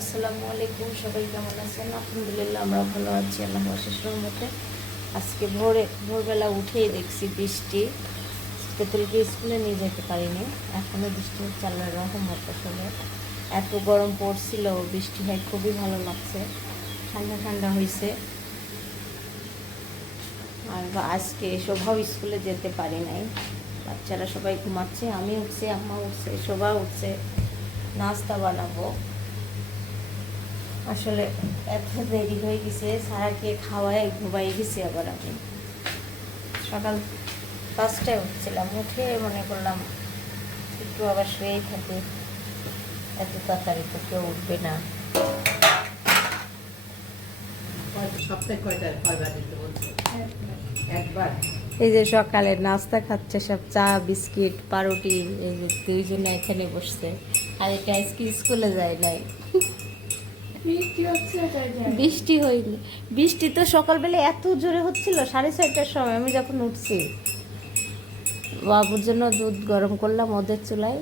আসসালামু আলাইকুম, সবাই কেমন আছেন? আলহামদুলিল্লাহ আমরা ভালো আছি আল্লাহ অশেষ রহমতে। আজকে ভোরে, ভোরবেলা উঠেই দেখছি বৃষ্টি। তেতুলকে স্কুলে নিয়ে যেতে পারিনি। এখনও বৃষ্টি হচ্ছে আল্লাহর রহমত আসলে। এত গরম পড়ছিল, বৃষ্টি হয়, খুবই ভালো লাগছে। ঠান্ডা ঠান্ডা হয়েছে আর আজকে শোভাও স্কুলে যেতে পারি নাই। বাচ্চারা সবাই ঘুমাচ্ছে, আমি উঠছি, আম্মা উঠছে, শোভা উঠছে। নাস্তা বানাবো। আসলে এত দেরি হয়ে গেছে সারাকে খাওয়ায় ঘুমাই গেছি আবার আমি। সকাল পাঁচটায় উঠছিলাম উঠে মনে করলাম একটু আবার শুয়েই থাকি। এত তাড়াতাড়ি তো কেউ উঠবে না। এই যে সকালে নাস্তা খাচ্ছে সব চা বিস্কিট পাউরুটি এই যে দুইজনে এখানে বসছে। আর এটা আজকে স্কুলে যায় নাই। বৃষ্টি হচ্ছে বৃষ্টি তো সকালবেলা এত জোরে হচ্ছিল, সাড়ে ছয়টার সময় আমি যখন উঠছি, বাবুর জন্য দুধ গরম করলাম ওদের চুলায়।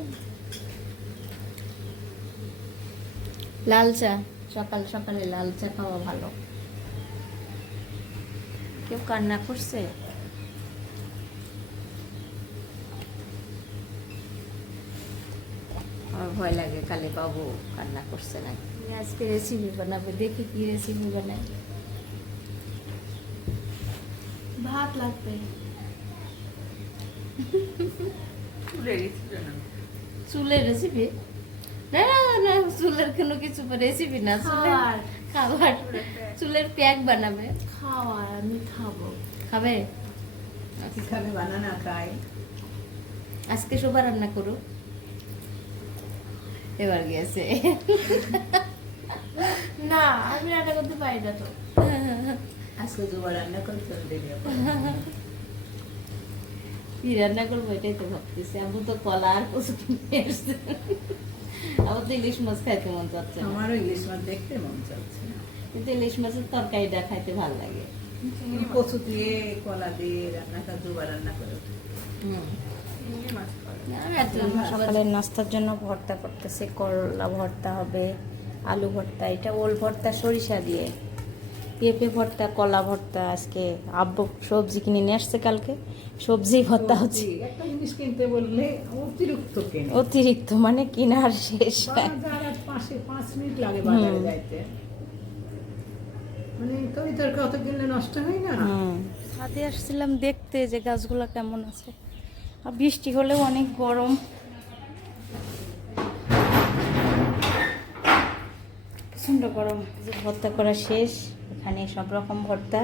লাল চা, সকাল সকালে লাল চা খাওয়া ভালো। কেউ কান্না করছে? আমার ভয় লাগে কালে বাবু কান্না করছে না আজকে রেসিপি বানাবে দেখি কি রেসিপি বানায়। ভাত লাগবে। চুলের রেসিপি না না না, না চুলের কোনো কিছু রেসিপি না চুলের খাবার চুলের প্যাক বানাবে। খাওয়ার আমি খাব। খাবে? কীভাবে বানানা খাই আজকে সবার রান্না করো। এবার গেছে না আমি রান্না করতে পারি না তো। আজকে দুবার রান্না করতে দেরি কি রান্না করব এটাই তো ভাবতেছি। আমি তো কলা আর কচু কিনে এসছে আমার তো ইলিশ মাছ খাইতে মন চাচ্ছে আমারও ইলিশ মাছ দেখতে মন চাচ্ছে কিন্তু ইলিশ মাছের তরকারিটা খাইতে ভালো লাগে। কচু দিয়ে কলা দিয়ে রান্নাটা দুবার রান্না করে। হুম। চিংড়ি করে। সকালের নাস্তার জন্য ভর্তা করতেছে। করলা ভর্তা হবে। আলু ভর্তা এটা ওল ভর্তা সরিষা দিয়ে। পেঁপে ভর্তা কলা ভর্তা আজকে আব্বু সবজি কিনে নিয়ে আসছে কালকে। সবজি ভর্তা হচ্ছে সবজি, একটা জিনিস কিনতে বললে অতিরিক্ত অতিরিক্ত মানে কিনার শেষ বাজার আর পাশে পাঁচ মিনিট লাগে বাজারে যাইতে। মানে অত কিনলে নষ্ট হয় না? হুম। ছাদে আসছিলাম দেখতে যে গাছগুলো কেমন আছে। আর বৃষ্টি হলেও অনেক গরম। প্রচণ্ড গরম। ভর্তা করা শেষ, এখানে সব রকম ভর্তা।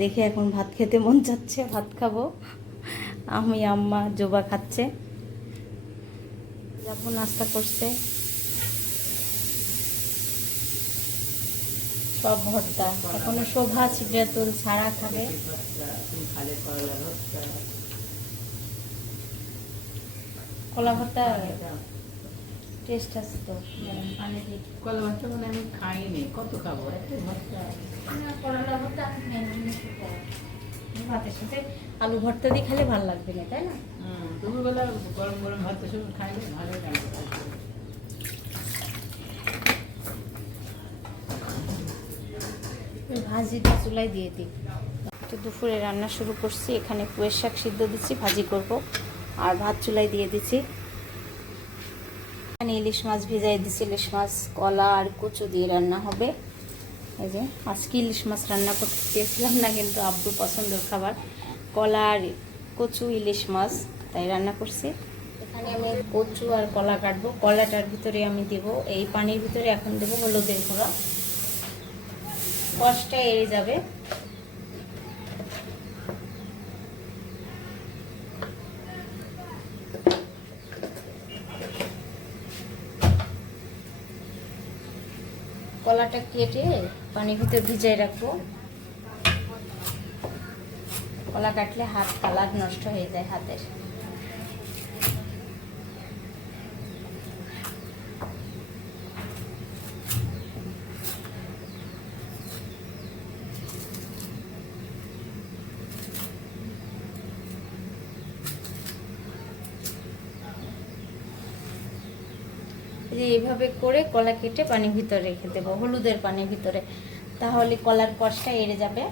দেখে এখন ভাত খেতে মন যাচ্ছে, ভাত খাব। আমি, আম্মা, জোবা খাচ্ছে। যাব, নাস্তা করছে সব ভর্তা। এখনও শোভা ছিটাতুল ছাড়া খাবে। কলা ভর্তা টেস্ট আছে তো যেমন কলা ভর্তা মানে আমি খাইনি কত খাব? এত ভর্তা করলা ভর্তা আপনি মেন ভাতের সাথে আলু ভর্তা দিয়ে খেলে ভালো লাগবে না তাই না? দুপুরবেলা গরম গরম খাইলে ভালোই লাগবে এই ভাজিটা চুলায় দিয়ে দিই। তো দুপুরে রান্না শুরু করছি এখানে পুয়ের শাক সিদ্ধ দিচ্ছি ভাজি করব। আর ভাত চুলায় দিয়ে দিচ্ছি। এখানে ইলিশ মাছ ভেজাই দিচ্ছি ইলিশ মাছ, কলা আর কচু দিয়ে রান্না হবে। এই যে, আজকে ইলিশ মাছ রান্না করতে চেয়েছিলাম না, কিন্তু আব্বুর পছন্দের খাবার। কলা আর কচু, ইলিশ মাছ, তাই রান্না করছি। এখানে আমি কচু আর কলা কাটবো। কলাটার ভিতরে আমি দেব, এই পানির ভিতরে এখন দেবো হলুদের গুঁড়া। কষ্টটা এড়ে যাবে। কলাটা কেটে পানির ভিতরে ভিজাই রাখব। কলা কাটলে হাত কালার নষ্ট হয়ে যায় হাতের। যে এইভাবে করে কলা কেটে পানির ভিতরে রেখে দেবো, হলুদের পানির ভিতরে। তাহলে কলার কষটা এড়ে যাবে।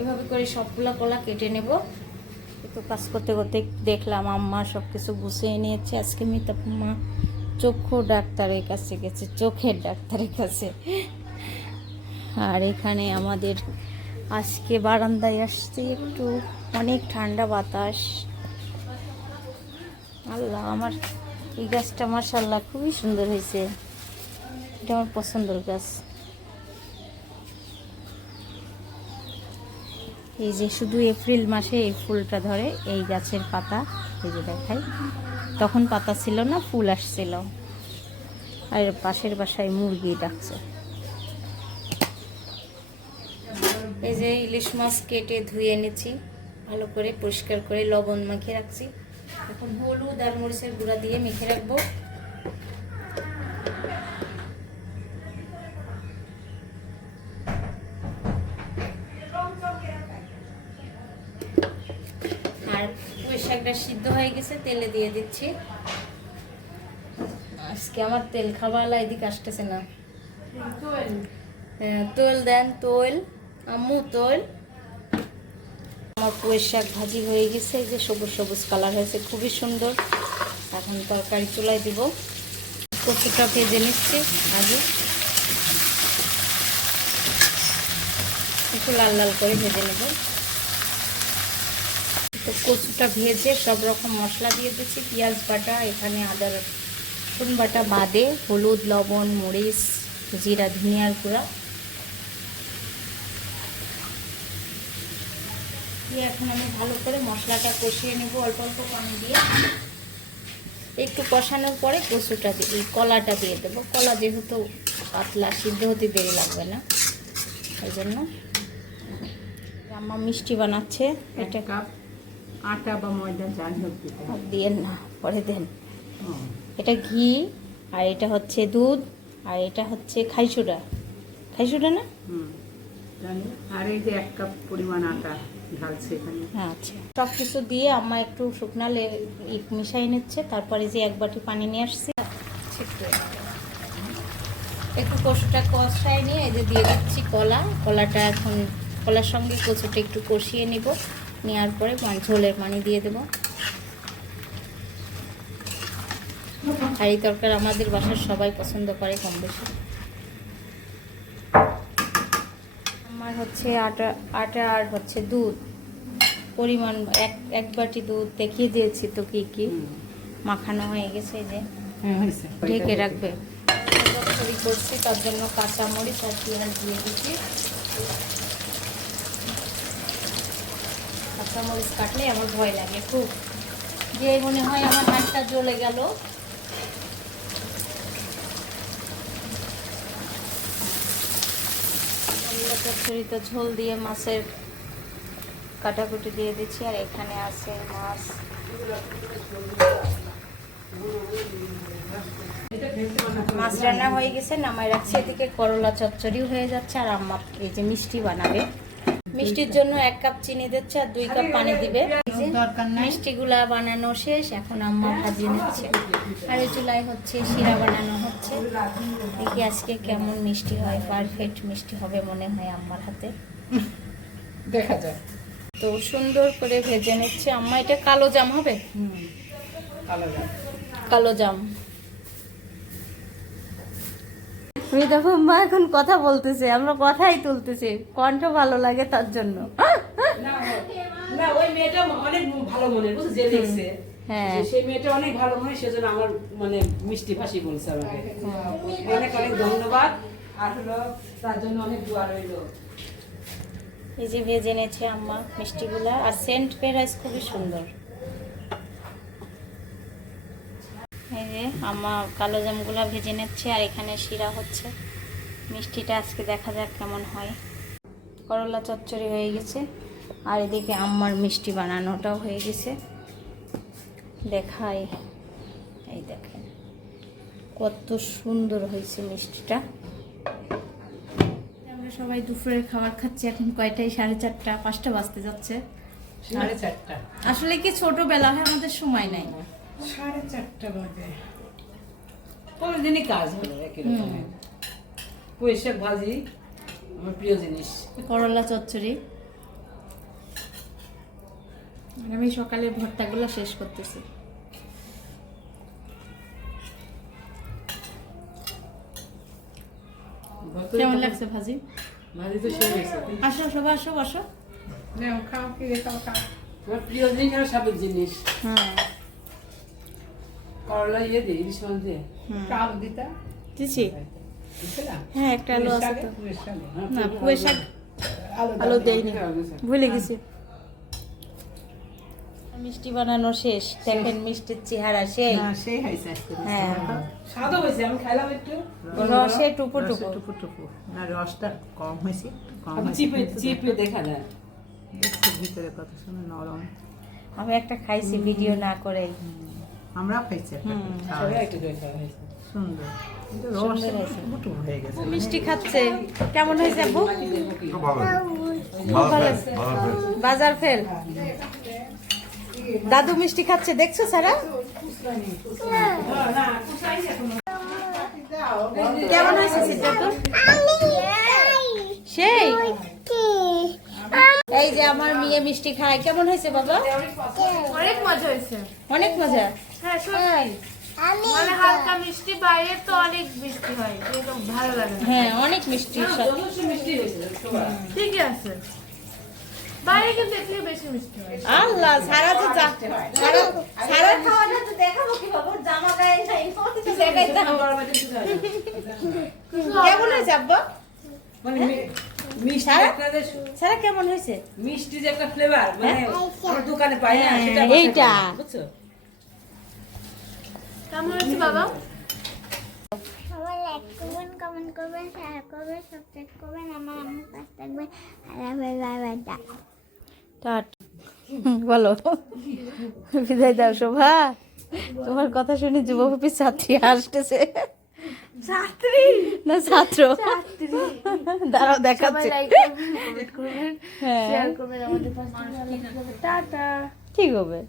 এভাবে করে সবগুলো কলা কেটে নেব। তো কাজ করতে করতে দেখলাম আম্মা সব কিছু গুছিয়ে নিয়েছে। আজকে মিতা মা চক্ষু ডাক্তারের কাছে গেছে, চোখের ডাক্তারের কাছে। আর এখানে আমাদের আজকে বারান্দায় আসছে একটু, অনেক ঠান্ডা বাতাস। আল্লাহ, আমার এই গাছটা মার্শাল্লাহ খুবই সুন্দর হয়েছে। এটা আমার পছন্দের গাছ। এই যে শুধু এপ্রিল মাসে এই ফুলটা ধরে, এই গাছের পাতা, এই যে দেখাই। তখন পাতা ছিল না, ফুল আসছিল। আর পাশের বাসায় মুরগি ডাকছে। এই যে ইলিশ মাছ কেটে ধুয়ে এনেছি ভালো করে পরিষ্কার করে লবণ মাখিয়ে রাখছি। এখন হলুদ আর মরিচের গুঁড়া দিয়ে মেখে রাখব। আর পুঁই শাকটা সিদ্ধ হয়ে গেছে তেলে দিয়ে দিচ্ছি। আজকে আমার তেল খাওয়ালা এদিকে আসতেছে না। হ্যাঁ, তোল দেন তোল আম্মু তোল আমার পুঁই শাক ভাজি হয়ে গেছে, এই যে সবুজ সবুজ কালার হয়েছে, খুবই সুন্দর। এখন তরকারি চুলায় দিব। কচুটা ভেজে নিচ্ছি আগে। একটু লাল লাল করে ভেজে নেব। তো কচুটা ভেজে সব রকম মশলা দিয়ে দিচ্ছি, পেঁয়াজ বাটা, এখানে আদা রসুন বাটা বাদে, হলুদ, লবণ, মরিচ, জিরা, ধনিয়ার গুঁড়া। দিয়ে এখন আমি ভালো করে মশলাটা কষিয়ে নেব অল্প অল্প পানি দিয়ে। একটু কষানোর পরে কচুটা দিয়ে এই কলাটা দিয়ে দেবো। কলা যেহেতু পাতলা সিদ্ধ হতে দেরি লাগবে না ওই জন্য। আম্মা মিষ্টি বানাচ্ছে। এটা এটা কাপ আটা বা ময়দা যাই হোক দিয়েন না পরে দেন। এটা ঘি আর এটা হচ্ছে দুধ আর এটা হচ্ছে খাইসুডা। খাইসুডা না? হুম আর এই যে এক কাপ পরিমাণ আটা। ঢালছে এখানে। আচ্ছা। সব কিছু দিয়ে আম্মা একটু শুকনা মিশাই নিচ্ছে, তারপরে যে এক বাটি পানি নিয়ে আসছি একটু কষুটা কষায় নিয়ে এই যে দিয়ে দিচ্ছি কলা। কলাটা এখন কলার সঙ্গে কচুটা একটু কষিয়ে নিব। নেওয়ার পরে ঝোলের পানি দিয়ে দেব। আর এই তরকারি আমাদের বাসার সবাই পছন্দ করে কম বেশি। আমার হচ্ছে আটা আটা আর হচ্ছে দুধ। পরিমাণ এক এক বাটি দুধ দেখিয়ে দিয়েছি তো কি কি। মাখানো হয়ে গেছে যে। হ্যাঁ ঢেকে রাখবে। তরকারি করছি তার জন্য কাঁচামরিচ আর পেঁয়াজ দিয়ে দিচ্ছি। কাঁচামরিচ কাটলে আমার ভয় লাগে খুব। যে মনে হয় আমার হাতটা জ্বলে গেল চচ্চড়িতে ঝোল দিয়ে মাছের কাটাকুটি দিয়ে দিচ্ছি, আর এখানে আছে মাছ। মাছ রান্না হয়ে গেছে, নামায় রাখছি, এদিকে করলা চচ্চড়িও হয়ে যাচ্ছে, আর আমার এই যে মিষ্টি বানাবে। মিষ্টির জন্য এক কাপ চিনি দিচ্ছে আর দুই কাপ পানি দিবে। এই মিষ্টিগুলা বানানো শেষ এখন আম্মা ভাজিয়ে নিচ্ছে। আর ওই চুলায় হচ্ছে শিরা বানানো হচ্ছে। দেখি আজকে কেমন মিষ্টি হয় পারফেক্ট মিষ্টি হবে মনে হয় আম্মার হাতে। দেখা যায় তো সুন্দর করে ভেজে নিচ্ছে। আম্মা এটা কালো জাম হবে? হুম আলাদা কালো জাম। ওই দেখো মা এখন কথা বলতেছে আমরা কথাই তুলতেছি। কণ্ঠ ভালো লাগে তার জন্য। না না ওই মেয়েটা অনেক ভালো মনে বুঝছ যে দেখছে। হ্যাঁ। সেই মেয়েটা অনেক ভালো মনে সেজন্য আমার মানে মিষ্টি ভাষী বলছে আমাকে। অনেক অনেক ধন্যবাদ। আর হলো তার জন্য অনেক দোয়া রইল। এই যে ভেজে নিয়েছে আম্মা মিষ্টিগুলা আর সেন্ট পেরাইস খুবই সুন্দর। এই যে আম্মা কালো জামগুলা ভেজে নিচ্ছে আর এখানে শিরা হচ্ছে। মিষ্টিটা আজকে দেখা যাক কেমন হয়। করলা চচ্চড়ি হয়ে গেছে আর এদিকে আম্মার মিষ্টি বানানোটাও হয়ে গেছে। দেখাই। এই দেখেন কত সুন্দর হয়েছে মিষ্টিটা। আমরা সবাই দুপুরের খাবার খাচ্ছি এখন কয়টাই সাড়ে চারটা পাঁচটা বাজতে যাচ্ছে। সাড়ে চারটা। আসলে কি ছোটবেলা হয় আমাদের সময় নাই। সাড়ে চারটা বাজে। প্রতিদিনই কাজ হলো একই রকমের পুঁই শাক ভাজি আমার প্রিয় জিনিস। করলা চচ্চড়ি। আমি সকালে ভর্তাগুলো শেষ করতেছি। কেমন লাগছে ভাজি? ভাজি তো শেষ হয়েছে। আসো সবাই আসো বসো নেও খাও কি খাও খাও। আমার প্রিয় জিনিস আর স্বাভাবিক জিনিস। হ্যাঁ করলা ইয়ে দিয়ে ইলিশ মাছ দিয়ে। কাল দিতা। দিছি। বুঝলা হ্যাঁ একটা আলু আছে তো। না পুঁই শাক আলু দেয়নি। হ্যাঁ, ভুলে গেছি। মিষ্টি বানানো শেষ। দেখেন মিষ্টির চেহারা সেই। হ্যাঁ। স্বাদও হয়েছে আমি খাইলাম একটু। রসে টুপু টুপু। টুপু টুপু। না রসটা কম হয়েছে কম চিপে চিপে দেখা যায়। ভিতরে কত সুন্দর নরম। আমি একটা খাইছি ভিডিও না করে। আমরাও খাইছি সুন্দর। হয়ে মিষ্টি খাচ্ছে। কেমন হয়েছে আপু। বাজার ফেল। দাদু মিষ্টি খাচ্ছে। দেখছ সারা? কেমন হয়েছে সিদ্ধার্থ এই যে আমার মেয়ে মিষ্টি খায়। কেমন হয়েছে বাবা? অনেক মজা হয়েছে। অনেক মজা? হ্যাঁ সত্যি। মানে হালকা মিষ্টি বাইরে তো অনেক মিষ্টি হয়। ভালো লাগে হ্যাঁ অনেক মিষ্টি। ঠিকই আছে। বাইরে কিন্তু একটু বেশি মিষ্টি হয়। আল্লাহ সারা তো যা সারা সারা খাওয়াটা তো দেখাবো কি বাবু? জামা গায়ে নাই দেখাইতে হবে। কেমন হয়েছে আব্বা? মানে সারা? একটা যে সারা কেমন হয়েছে? মিষ্টি যে একটা ফ্লেভার মানে দোকানে পাই না সেটা এইটা। বুঝছ? কেমন হয়েছে বাবা? সবাই লাইক করবেন কমেন্ট করবেন শেয়ার করবেন সাবস্ক্রাইব করবেন আমার আমার পাশ থাকবেন আর বাই বাই বাই টাট। বলো। বিদায় দাও শোভা। তোমার কথা শুনে যুবকপি ছাত্রী আসতেছে ছাত্রী। না ছাত্র। দাঁড়াও দেখাচ্ছে। হ্যাঁ। ঠিক হবে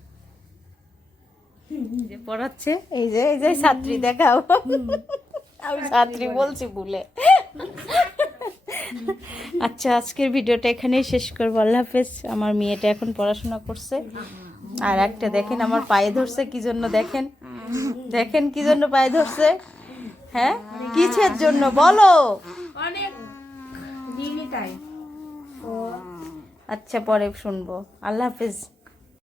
যে পড়াচ্ছে। এই যে এই যে ছাত্রী দেখাও। আমি ছাত্রী বলছি ভুলে। আচ্ছা আজকের ভিডিওটা এখানেই শেষ করব। আল্লাহ হাফেজ আমার মেয়েটা এখন পড়াশোনা করছে। আর একটা দেখেন আমার পায়ে ধরছে কি জন্য দেখেন? দেখেন কি জন্য পায়ে ধরছে? হ্যাঁ? কিসের জন্য? বলো। অনেক দিনই তাই। আচ্ছা পরে শুনব। আল্লাহ হাফেজ।